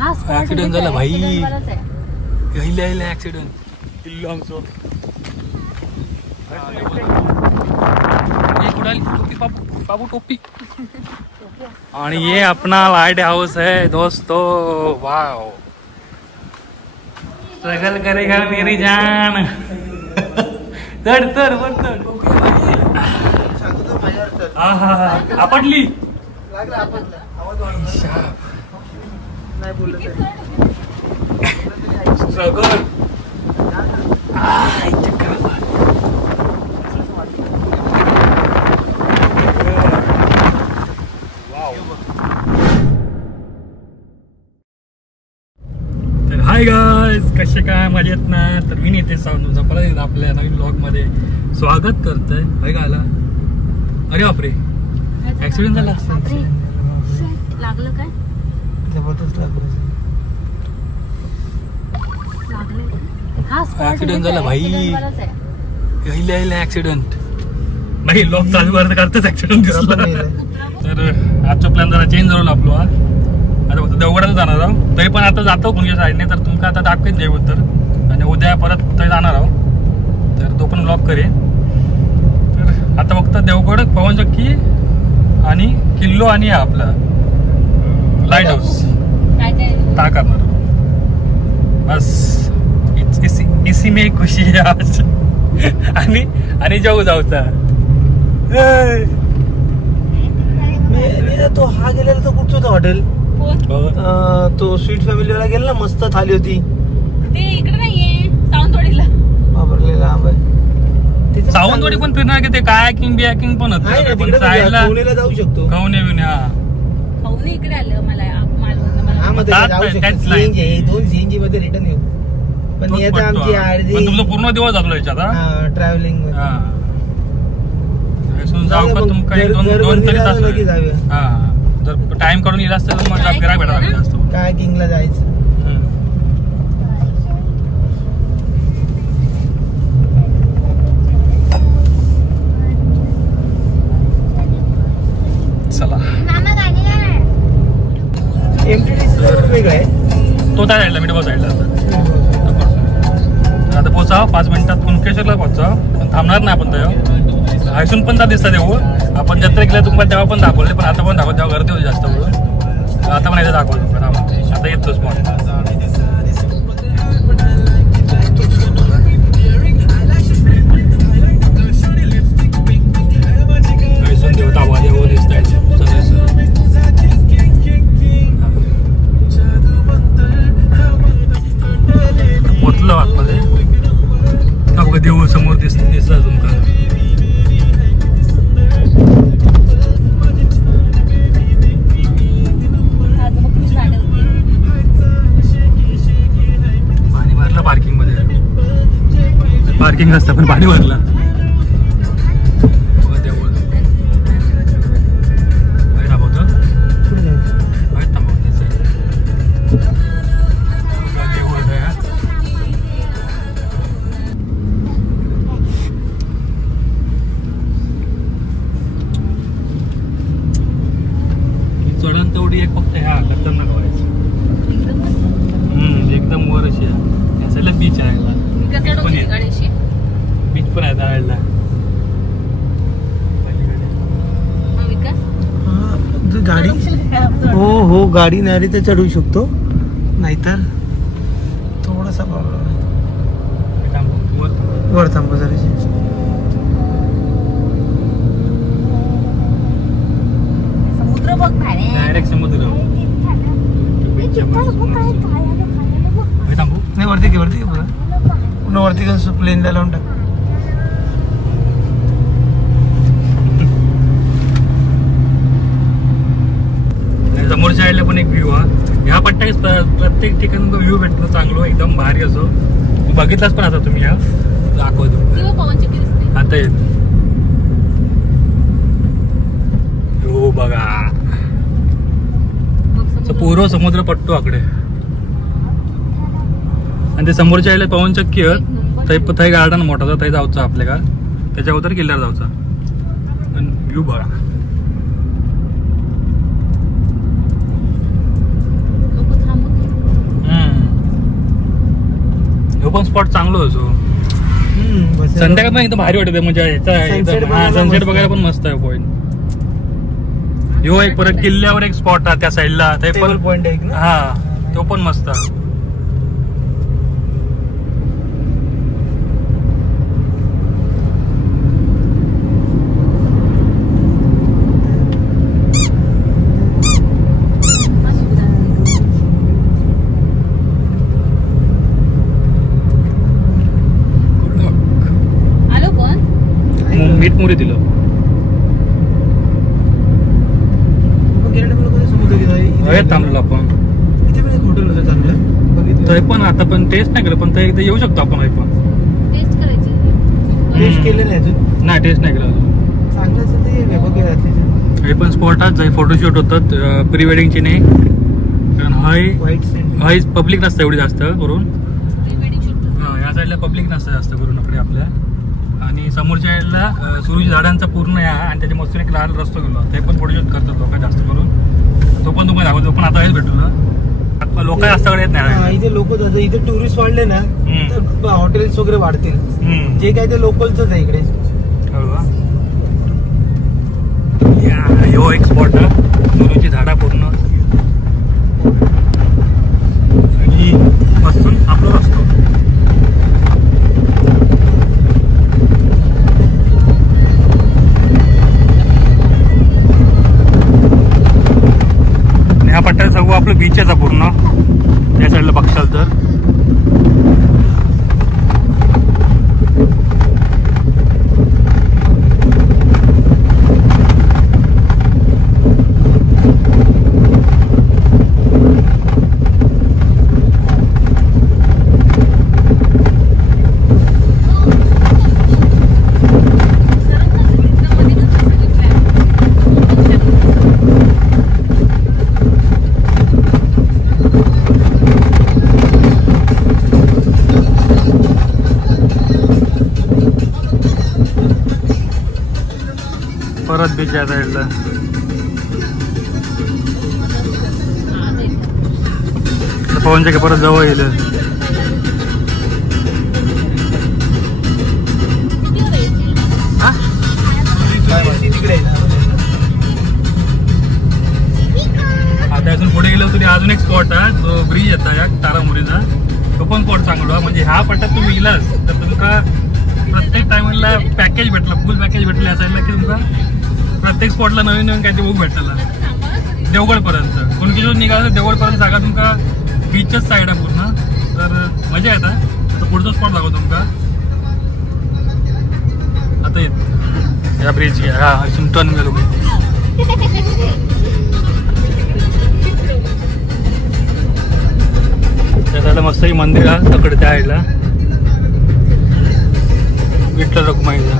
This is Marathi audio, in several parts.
ऍक्सिडेंट झाला भाई. ऍक्सिडेंट किल्लो आमचो. बाबू टोपी. आणि ये अपना लाइट हाउस है दोस्तों. वाव स्ट्रगल करेगा मेरी जान. चढ चढ वर चढ. आपटली. स्ट्रगल. हाय गाइस, कसे काय मजेत ना. तर मी नितेश सावंत तुमचं परत आपल्या नवीन ब्लॉग मध्ये स्वागत करतोय. हाय गाला. अरे बापरे ऍक्सिडेंट झाला. लागलं काय? जबरदस्त ऍक्सिडेंट झाला भाई. ऍक्सिडेंट भाई. लोक चालू करताच ऍक्सिडेंट दिसला. तर आजचा प्लॅन जरा चेंज झाला आपलो. आता फक्त देवगडात जाणार आहोत. तरी पण आता जातो कुणच्या साईडने. तर तुमका आता दाखवेन देऊत. तर आणि उद्या परत ते जाणार आहोत. तर तो पण ब्लॉग करेन. तर आता फक्त देवगड, पवनचक्की आणि किल्लो आणि आपला लाईट हाऊस ता करणार बस. इसी में खुशी है आज. आणि जाऊ जाऊचा. तो हा गेलेला तो कुठचं होता हॉटेल. तो स्वीट फॅमिली वाला गेला ना. मस्त थाली होती. ते इकडे नाहीये सावंतवाडीला. वापरलेला आंबा. सावंतवाडी पण फिरणार की ते कायाकिंग बियाकिंग पण होतं. जाऊ शकतो. कवने बिवने. खाऊने इकडे आलं मला. दोन सीएनजी मध्ये रिटर्न येऊ. पण याचा आमची अर्धी तुमचा पूर्ण दिवस जातो याच्यात ट्रॅव्हलिंग जाऊ का तुमका. दोन तरी तास जर टाइम करून येईल असतं तर मग फिरायला भेटायला असतो. काय किंगला जायचं. चला. वेगळं आहे तो त्या साईडला मिठोबा साईडला. आता पोहोचा 5 मिनिटात कुणकेश्वरला पोहोचा. पण थांबणार नाही आपण तेव्हा. हायसून पण त्या दिसतात देऊ. आपण जत्रा केल्या तुम्हाला तेव्हा पण दाखवले. पण आता पण दाखवत तेव्हा गर्दी होती जास्त करून. आता पण यायचं दाखवलं तुम्हाला. आता येतोच मग. हायसून देऊ ताबा देऊ दिसत आहेत. पोचलो आतमध्ये. बघा देऊ समोर दिसत तुमका. पाणी भरलं पार्किंग मध्ये. पार्किंग असतं पण पाणी भरलं. चढण तेवढी एक फक्त ह्या खतरनाक व्हायचं. एकदम वर अशी आहे. या साईडला बीच आहे. बीच पण आहे त्या साईडला. गाडी हो गाडी नाही तर चढू शकतो. नाहीतर थोडासा प्रॉब्लेम आहे. वर थांबू जरा. डायरेक्ट समुद्र. नाही वरती घे पुन्हा वरती घेऊन प्लेन ला लावून टाक. समोरच्या साईडला पण एक व्ह्यू. ह्या पट्ट्या प्रत्येक ठिकाणी व्ह्यू भेटतो चांगलो एकदम भारी असो. बघितलाच पण आता तुम्ही. दाखवतो आता येत. हो बघा पूर्व समुद्र पट्टो आकडे. आणि ते समोरच्या आले पवनचक्की थंय गार्डन मोठा थंय जाऊचा आपल्या का. त्याच्या अगोदर किल्ल्यावर जाऊचा. व्ह्यू बघा. स्पॉट चांगलो असो. संध्याकाळ पण एकदम भारी वाटत म्हणजे सनसेट बघायला पण मस्त आहे पॉइंट. ह्यो एक परत किल्ल्यावर एक स्पॉट आहे त्या साईडला ते पण पॉइंट आहे ना. हा तो पण मस्त आहे. मीठ मुरी दिलं. थांबलो आपण तरी पण आता पण टेस्ट नाही केलं पण ते एकदा येऊ शकतो आपण. पण टेस्ट करायची. टेस्ट केलं नाही अजून. नाही टेस्ट नाही केलं अजून. चांगलं हे पण स्पॉट आहे फोटोशूट होतात प्री वेडिंगची नाही कारण हाय पब्लिक नसतं एवढी जास्त करून. या साईडला पब्लिक नसतं जास्त करून आपले आपल्या. आणि समोरच्या साईडला सुरूची झाडांचा पूर्ण या आणि त्याच्या मस्त एक लाल रस्तो गेलो ते पण फोटोशूट करतात लोक जास्त करून. तो पण तुम्हाला दाखवतो पण आता हेच भेटू ना लोक जास्त कडे येत नाही. इथे लोक इथे टुरिस्ट वाढले ना तर हॉटेल्स वगैरे वाढतील. जे काय ते लोकलच आहे इकडे. ह्यो एक स्पॉट सुरूची झाडा पूर्ण आणि बसून आपला रस्तो. ह्या पट्ट्यात सगळं आपलं बीचच आहे पूर्ण त्या साईडला बघशाल तर. परत बीच या साईडला पवनच्या परत जवळ येईल. आता अजून पुढे गेलो तरी अजून एक स्पॉट आहे जो ब्रिज येता या तारामुरीचा. तो पण स्पॉट चांगला म्हणजे ह्या पट्ट्यात तुम्ही गेलास तर तुमका प्रत्येक टायमला पॅकेज भेटलं फुल पॅकेज भेटलं या साईडला की तुमका प्रत्येक स्पॉटला नवीन नवीन काहीतरी बुक भेटला. देवगडपर्यंत कुणकेश्वर निघालं देवगडपर्यंत जागा तुमका बीचच साईड आहे पूर्ण तर मजा येता. आता पुढचा स्पॉट दाखवतो तुमका आता येत या ब्रिज हा टर्न गेलो त्या साईडला मस्त मंदिर आहे तकडे त्या साईडला विठ्ठल रखुमाईचा.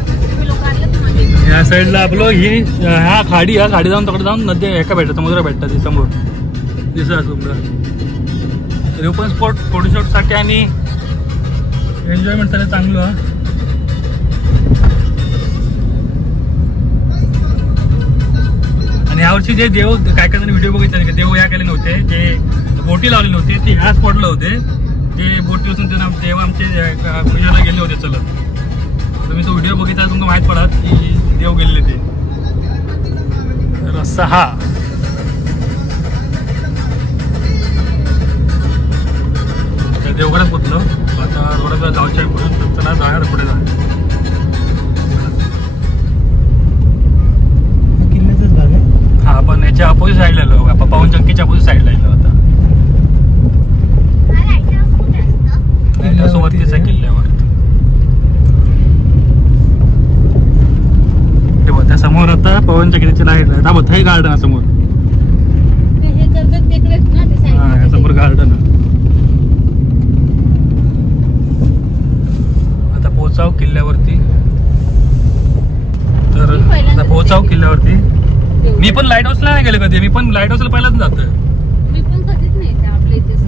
या साईडला आपलं ही ह्या खाडी जाऊन तकडे जाऊन नदी एका भेटत समुद्र भेटतात समोर दिसत तुमचं. ओपन स्पॉट फोटोशूट साठी आणि एन्जॉयमेंट साठी चांगलं. आणि यावर्षी जे देव काय काय व्हिडिओ बघितले की देव या केले नव्हते जे बोटी लावले नव्हते ते ह्या स्पॉटला होते. ते बोटी असून ते देव आमचे पूजाला गेले होते चलत. तुम्ही तो व्हिडिओ बघितला तुम्हाला माहित पडत की देव गेले ते. रस्ता हा देवगडात पोचलो आता थोडं जाऊच्या पुढे चला जाणार पुढे जा. किल्ल्याचाच भाग आहे हा पण याच्या अपोजिट साईडला आलो पवन चक्कीच्या अपोजिट साईडला गेलो आता. वरतीच आहे किल्ल्यावर. त्या समोर आता पवन चक्कीच्या लाईट दाबत हे गार्डन समोर. हा समोर गार्डन. आता पोहोचाव किल्ल्यावरती तर आता पोहोचाव किल्ल्यावरती. मी पण लाईट हाऊसला नाही गेले कधी. मी पण लाईट हाऊसला पहिल्यांदा जातोय. मी पण कधीच नाही आपल्या इथे.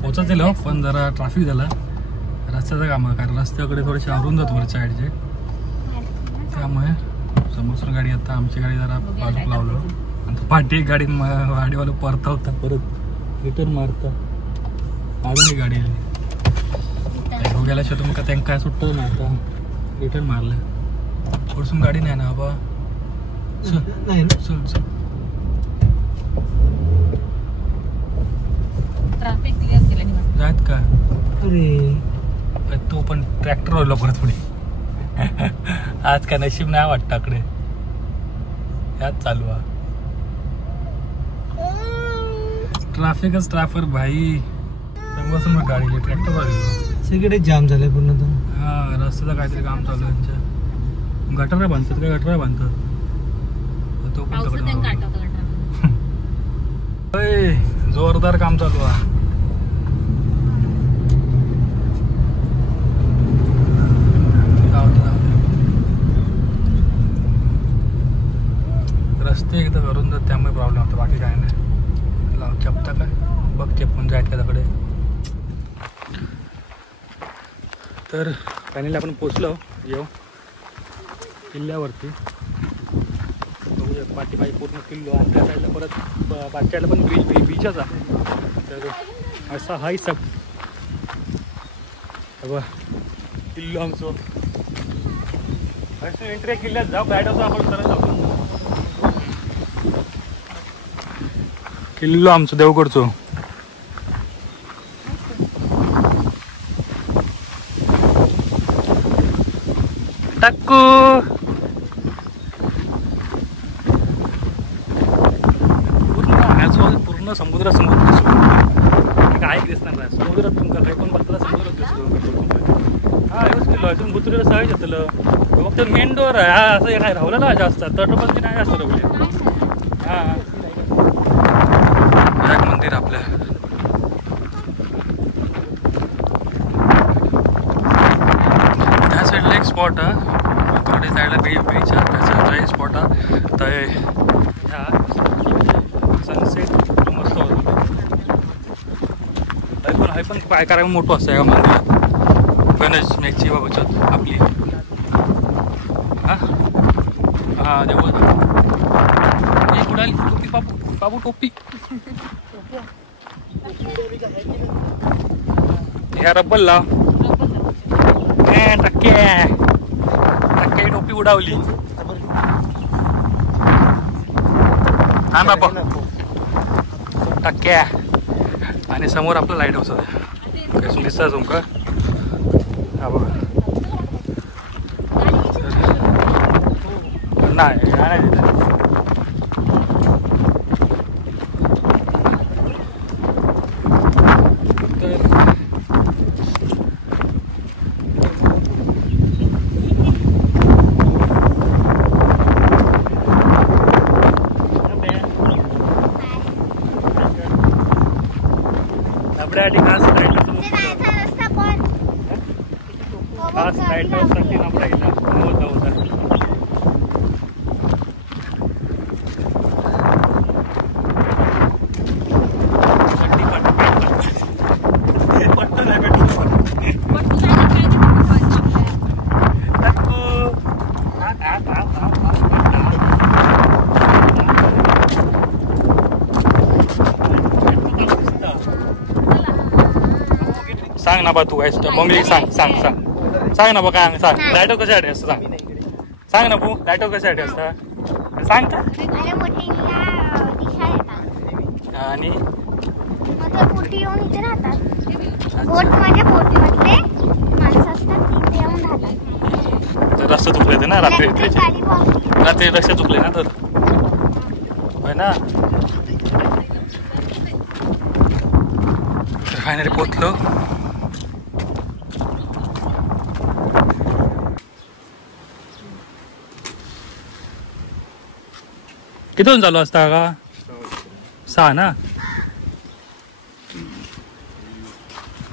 पोहोचत दिलं पण जरा ट्रॅफिक झाला रस्त्याचं काम आहे कारण रस्त्याकडे थोडेसे आवरून जातो वरच्या साईडचे त्यामुळे समोर गाडी आता आमची गाडी जरा बाजूक लावलो आणि पाठी गाडी गाडीवाला परतावता परत रिटर्न मारता अजून एक गाडी आली गेल्याशिवाय तुमका त्यांना काय सुटतो ना आता रिटर्न मारलं पुढसून गाडी नाही ना बाबा नाही ना चल चल ट्रॅफिक क्लिअर केलं जात का अरे तो पण ट्रॅक्टर वळला परत पुढे आज काय नशीब नाही वाटतं आकडे याच चालू आहे ट्रॅफिकच ट्रॅफिक भाई समोर गाडी ट्रॅक्टर वाढली सगळे जाम झाले पूर्ण हा रस्त्याचं काहीतरी काम चालू आहे त्यांच्या गटारा बांधतात काय गटारा बांधतात तो पण जोरदार काम चालू आहे रस्ते एकदा करून जात त्यामुळे प्रॉब्लेम होतो बाकी काय नाही लाव चपता काय बघ चेपून जायत का तिकडे तर फायनली आपण पोचलो येऊ किल्ल्यावरती पाठीमागे पूर्ण किल्लो आणि त्या साईडला परत पाठच्याला पण बीचच आहे तर असा हाय सब बघा किल्लो आमचो एंट्री किल्ल्यात जाऊ गाईड असं आपण सरळ जाऊ किल्लो आमचो देवगडचो टाकू पूर्ण समुद्र काय दिसणार नाही समुद्रात तुमका काही पण बघताना समुद्रात दिसतो हा एवढंच किल्लो इथून बुतुरीला सहज येतलं फक्त मेन डोर आहे हा असं काय राहलं ना जास्त तटबंदी नाही जास्त रवले हा एक मंदिर आपल्या त्या साईडला एक स्पॉट आहे तिकडे साईडला बीच आहे त्या साईडला एक स्पॉट आहे तर ह्या सनसेट मस्त होतो हे पण काय करायला मोठं असतं या मंदिरात गणेश मॅची बाबाच्यात आपली हा देऊ कुडाली टोपी बाबू बाबू टोपी ह्या रब्बल लाव टक्के टोपी उडावली हा बाबा टक्क्या आणि समोर आपलं लाईट हाऊस आहे काय दिसतं तुमका हा बघा नाही सांग ना बा तू काय मम्मी सांग ना बा काय सांग लाईट कशासाठी असतं सांग ना बू लाईट कशासाठी असतं सांग का आणि रस्ते चुकले ते ना रात्री रस्ते चुकले ना तर होय ना फायनली पोचलो किती चालू असता का 6 ना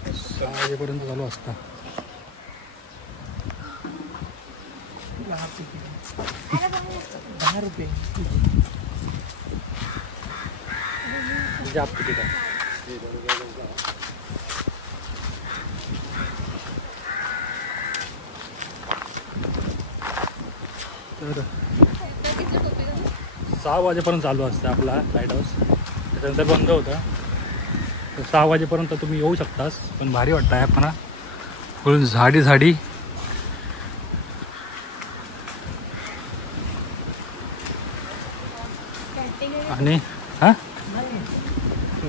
6 वाजेपर्यंत चालू असता ₹10 जाप तिकीट आहे तर 6 वाजेपर्यंत चालू असतं आपला लाईट हाऊस, त्याच्यानंतर बंद होतं. 6 वाजेपर्यंत तुम्ही येऊ शकतास. पण भारी वाटतं आहे पण फुल झाडी झाडी. आणि हा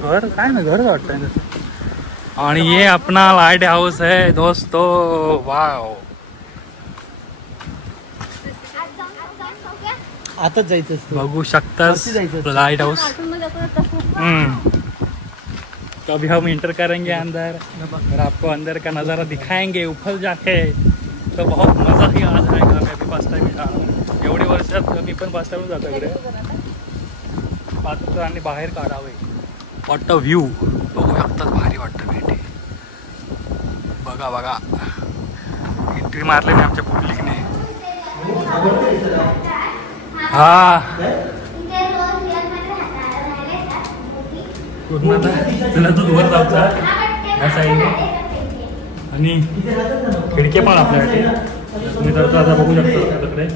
घर काय ना घरच वाटतंय तसं. आणि ये अपना लाइट हाउस है दोस्तों. वाव आताच जायचं असतं. बघू शकतास लाइट हाउस. तो अभी हम इंटर करेंगे अंदर और आपको अंदर का नज़ारा दिखाएंगे ऊपर जाके. तो बहुत मजा ही आ जाएगा. मैं भी फर्स्ट टाइम एवढे वर्षात मी पण फर्स्ट टाइम जातो इकडे. पात्रांनी बाहेर काढावे. वॉट अ व्ह्यू बघू शकतात. भारी वाटतं भेटी. बघा बघा एंट्री मारले मी आमच्या पब्लिकने. हा तुला तो वर जाऊचा या साईडने. आणि खिडके पण आपल्याकडे तुम्ही तर आता बघू शकता तिकडे.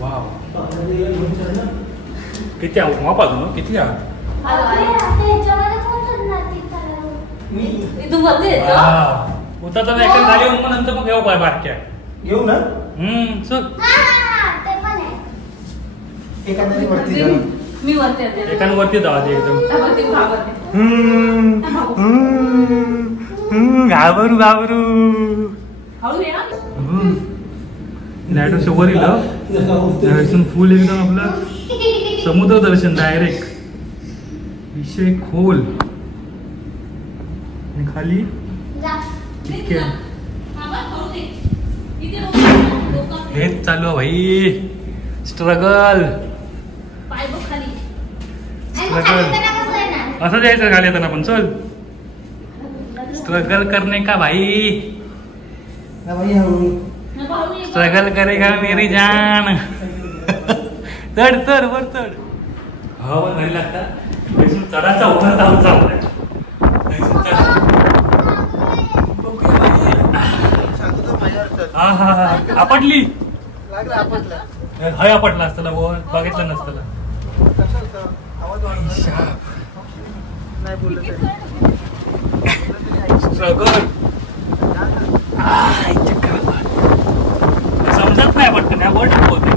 वाव किती वापास किती उतरताना एका खाली येऊन मग नंतर मग येऊ काय बारक्या येऊ ना. चल मी वरती एकांवरती जावा ते एकदम घाबरू घाबरू. लाईट वर येईल फुल एकदम आपलं समुद्र दर्शन डायरेक्ट. विषय खोल आणि खाली इतके हेच चालू आहे भाई. स्ट्रगल असं जायचं खाली येताना पण. चल स्ट्रगल करणे का भाई. स्ट्रगल करेगा मेरी जान. चढ चढ वर चढ. हवा भारी लागतात. चढाचा उन्हाचा चालू चाललाय. हा हा हा आपटली हय आपटला असताना बघितलं नसतं. स्ट्रगल समजत नाही वाटतं ना वर्ड होते.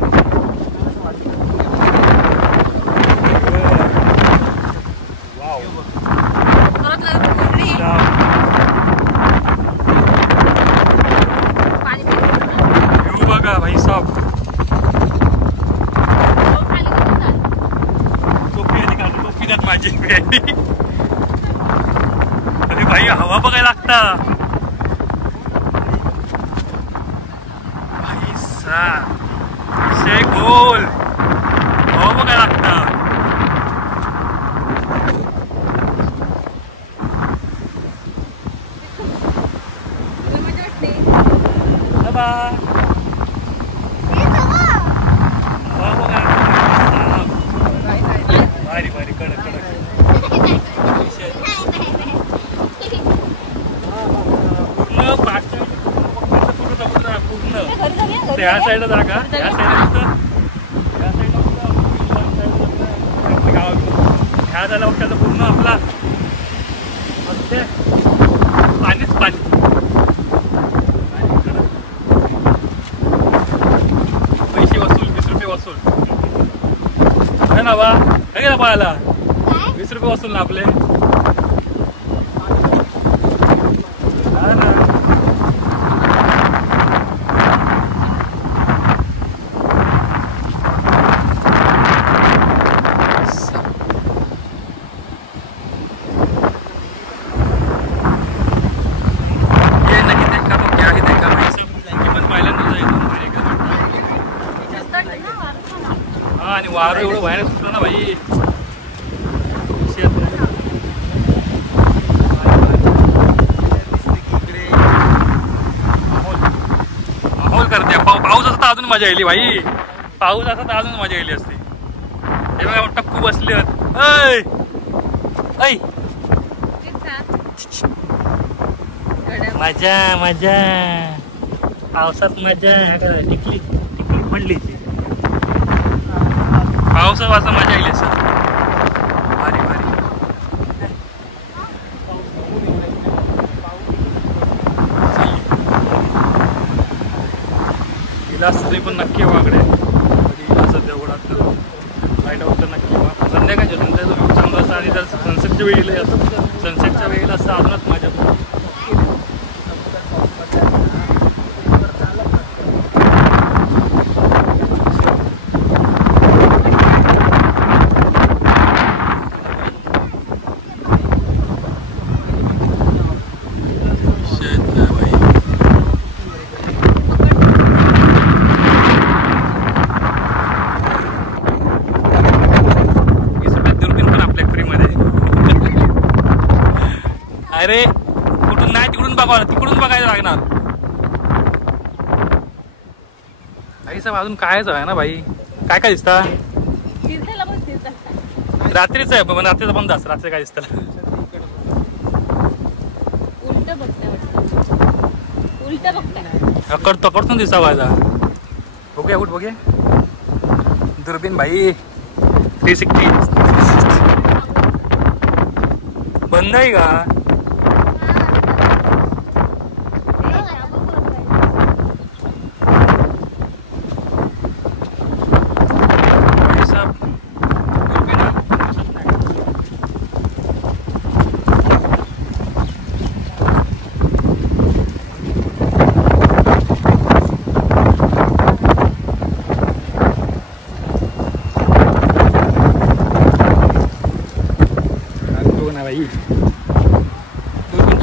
बघा भाई साहेब टोपी आली का टोपी त्यात माझी. अरे भाई हवा बघायला लागता भाई साहेब. विषय खोल हवा बघायला लागता. भारी भारी कडक कडक. पूर्ण पाचशे पूर्ण त्या साईडला जागा या साईडला ह्या झाला वक्ताचा पूर्ण आपला पाणीच पाणी. पैसे वसूल 20 रुपये वसूल है ना बा. काय पाहायला 20 रुपये वसूल ना आपले. आणि वारं एवढं बाहेर सुटलं ना भाई. माहोल करते. पाऊस असता अजून मजा येईल भाई. पाऊस असता अजून मजा येईल असते. हे बघा टक्कू बसले. मजा मजा. पावसात मजा टिकली पडली पावसा वाजता मजा येईल सर भारी भारी इलास तरी पण नक्की वाकडे इलास देवळात लाईट हाऊस तर नक्की संध्याकाळच्या संध्याचा व्ह्यू चांगला असतं आणि जर सनसेटच्या वेळेला असतं सनसेटच्या वेळेला असं अजूनच मजा अरे कुठून नाही तिकडून बघा तिकडून बघायला लागणार भाई साहेब अजून कायच आहे ना भाई काय काय दिसता रात्रीच आहे पण रात्रीचं बंद असतं रात्री काय दिसतं तकडून दिसता माझा बघूया कुठ बघे दुर्बीन भाई 360 बंद आहे का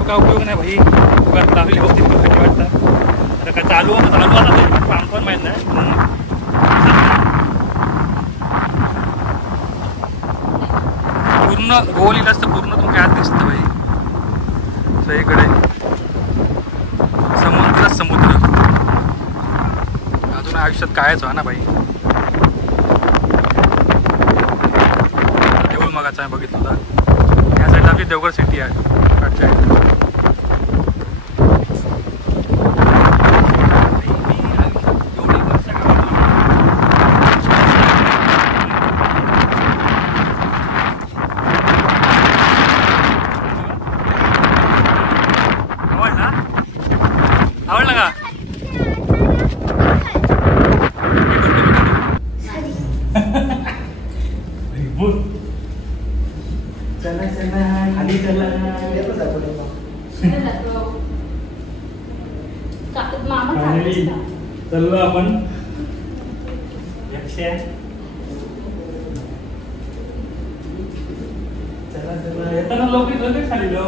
काय उपयोग नाही भाई उगाच लागली होती वाटतं आता काय चालू आता काम पण माहित नाही पूर्ण गोल इलाज तर पूर्ण तुमच्या आत दिसतं भाई सगळीकडे समुद्र अजून आयुष्यात कायच व्हा ना भाई देऊळ मगाचा आहे बघितलं तुला या साईडला आपली देवगड सिटी आहे आवडला का खाली चललो आपण येताना लोक खाली लो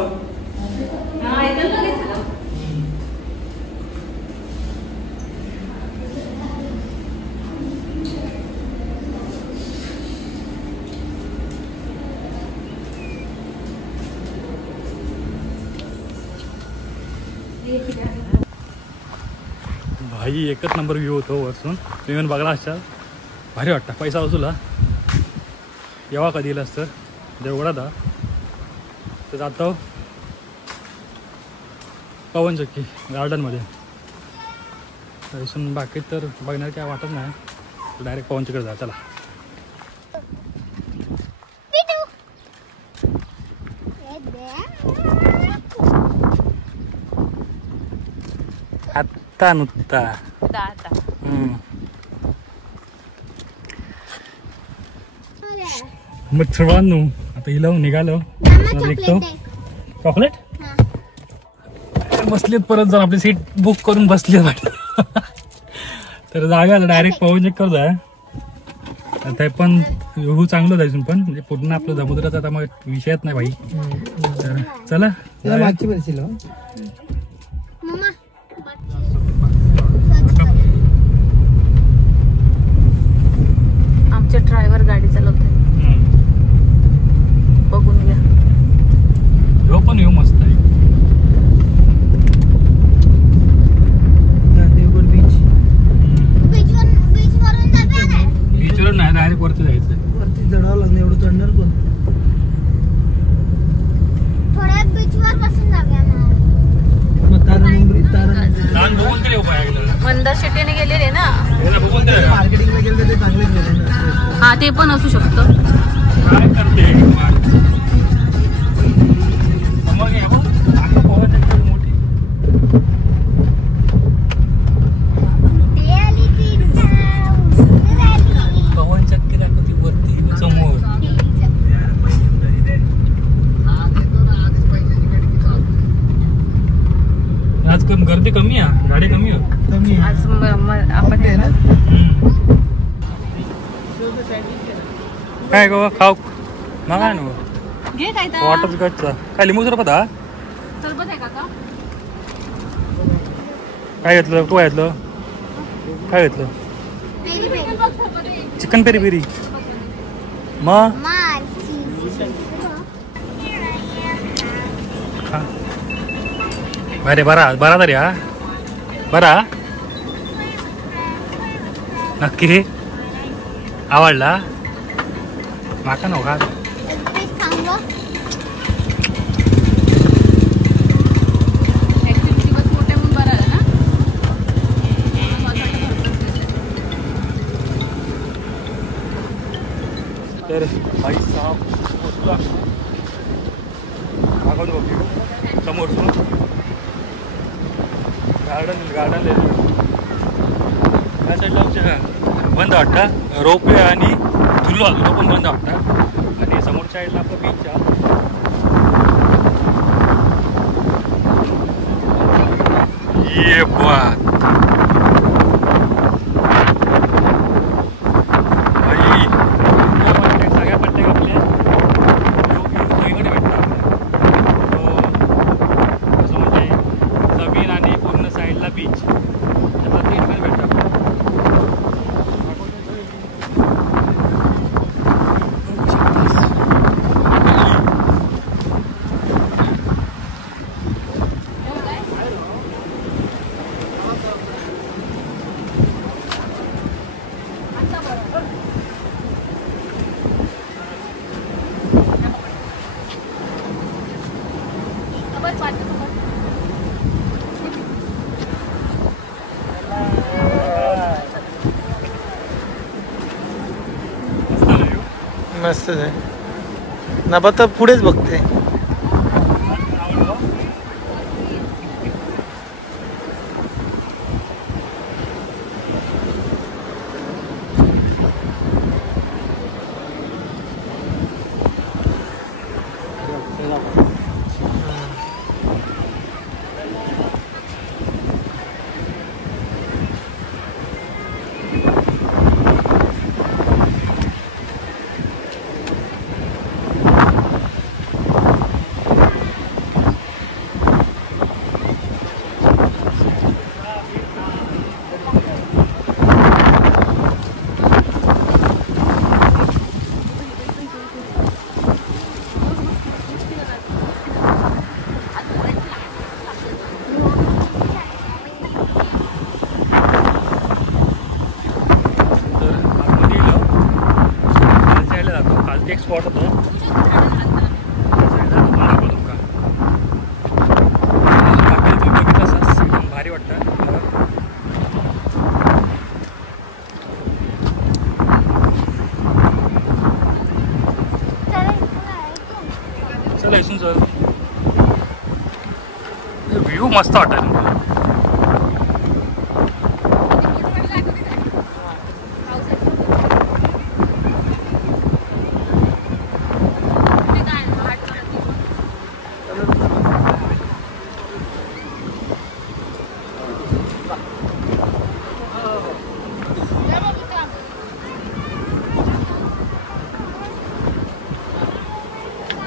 भाई एकच नंबर व्ह्यू होतो वरसून तुम्ही पण बघला असाल भारी वाटतं पैसा वसूला येवा कधी येईल तर देवगडात तर जातो पवन चक्की गार्डनमध्ये इथून बाकी तर बघण्यात काय वाटत नाही डायरेक्ट पवन चक्कीकडे जा चला आत्ता नुत्ता मग सर्वांनो आता हिला निघालो निघतो चॉकलेट बसलेत परत जाऊन आपली सीट बुक करून बसले तर जागा डायरेक्ट पवन चक्कर जा ते पण व्ह्यू चांगलं जायचं पण म्हणजे पूर्ण आपलं समुद्राचा आता मग विषयच नाही भाई तर चला आमचे ड्रायव्हर गाडी चालवतात बघून घ्या हो पण येऊ मस्त आहे बीचवर नाही डायरेक्ट वरती जायचं वरती चढावं लागणार एवढं चढणार कोण थोड्या बीचवर बसून जाऊया मग तारा बघून तरी उपाय हा ते पण असू शकतं. काय करते समोर घे बघ. आता पोहायचं एकदम मोठी. पवन चक्की दाखवती वरती समोर. आज गर्दी कमी आहे, गाडी कमी आहे. आज आपण काय गो खाऊ मागा ना घे काय तर. वॉटर गटचा काय लिंबू सरबत हा. सरबत आहे काका? काय घेतलं तू? काय घेतलं? काय घेतलं? Chicken peri peri. मग अरे बरा बरा तरी हा बरा नक्की आवडला माका नका. तर भाई साहब दाखवतो बघ समोर गार्डन गार्डन या साईडला आमच्या बंद वाटतं. रोपवे आणि झुलो झुलो पण बंद वाटतं. आणि समोरच्या साईडला आपलं बीच आहे. ये बात सगळ्या पट्ट्या आपल्या सोयीकडे भेटतात. असं म्हणजे जमीन आणि पूर्ण साईडला बीच प्रत्येक ठिकाणी भेटतात. मस्तच आहे ना. तर पुढेच बघते. एक स्पॉट होतो एकदम भारी वाटतं. चला इथून सर व्ह्यू मस्त वाटतं.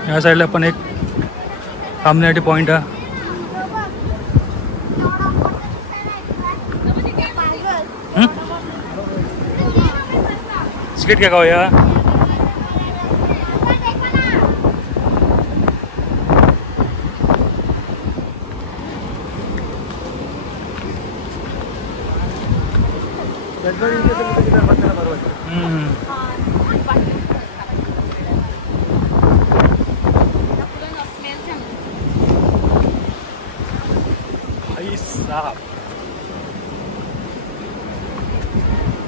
या साईडला पण एक थांबण्यासाठी पॉइंट आहे. तिकीट घ्या का या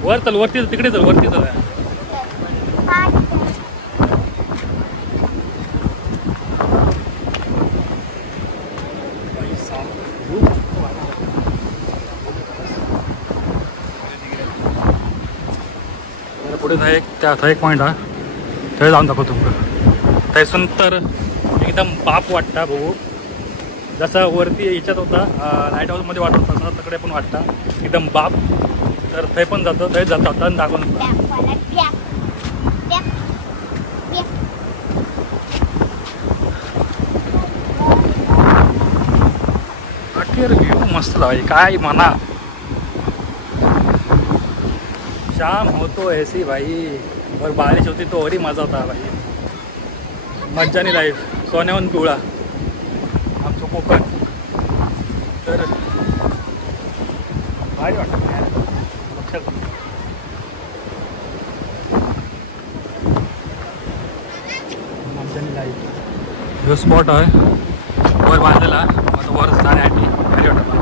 वर चल वरती तिकडे चल वरती चल. पुढे थंय एक पॉईंट हा थंय जाऊन दाखवतो तुमकां. थंयसून तर एकदम बाप वाटता बघू. जसा वरती ह्याच्यात होता लाईट हाऊसमध्ये वाटत तसा तकडे पण वाटता एकदम बाप. तर थंय पण जातो, थंय जाता होता आणि दाखवून व्ह्यू मस्त भाई. काय म्हणा, शाम हो तो ऐसी भाई और बारिश होती तो और ही मजा होता भाई. मज्जानी लाईफ. सोन्याहून पिवळा आमचं कोकण. तर भारी वाटतं लक्षात. मज्जानी लाईफ. जो स्पॉट आहे वर बांधलेला आता वर जाण्यासाठी भारी वाटतं.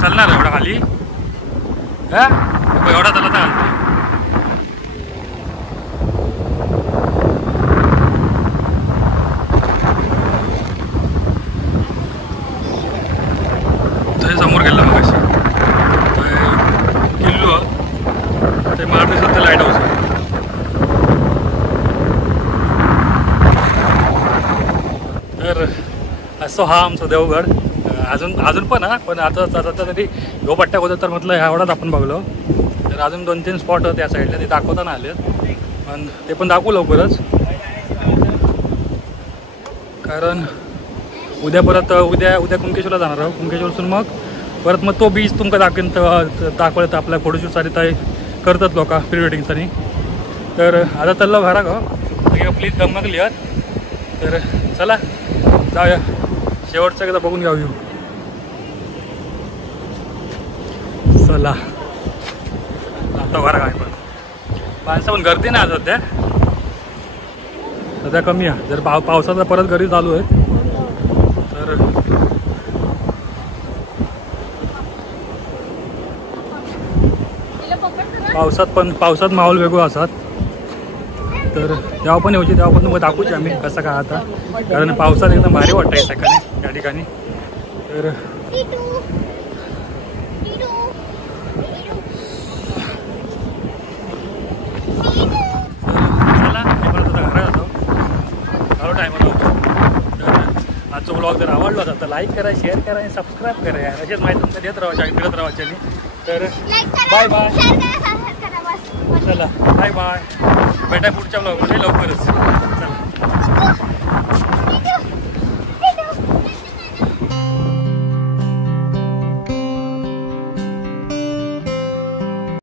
चालणार एवढा खाली एवढा चालत चालते. ते समोर गेलं मग अशी किल्लो ते मला दिसत ते लाईट हाऊस आहे. तर असं हा आमचा देवगड. अजून पण पण आता तरी ह्यो पट्ट्या होतं तर म्हटलं एवढाच आपण बघलो. तर अजून 2-3 स्पॉट त्या साईडला ते दाखवताना आलेत पण ते पण दाखवू लवकरच. कारण उद्या परत उद्या कुणकेश्वरला जाणार आहोत. कुणकेश्वरसून मग तो बीच तुमका दाखवलं आपल्या फोटोशूटसाठी ते करतात लोक प्री वेडिंगसाठी. तर आता चाललं घरा का प्लीज गमगली आहात. तर चला जाऊया शेवटचं एकदा बघून घ्या व्ह्यू. चला आता घरा काय पण माणसं पण गर्दी नाही सध्या कमी आहे. जर पावसाचा परत गर्दी चालू आहे तर पावसात माहोल वेगळा असतात. तर तेव्हा पण येऊची तेव्हा पण तुम्हाला दाखवूच आम्ही कसं काय आता. कारण पावसात एकदम भारी वाटतं सकाळी या ठिकाणी. तर चला मी परत आता घरा जातो. चालू टायमाला होतो. तर आजचा ब्लॉग जर आवडला तर लाईक करा, शेअर करा आणि सबस्क्राईब करा. यार असेच माहिती तुमचं देत राहायचे. तर बाय बाय. चला बाय बाय. भेटा पुढच्या ब्लॉगमध्ये लवकरच. चला.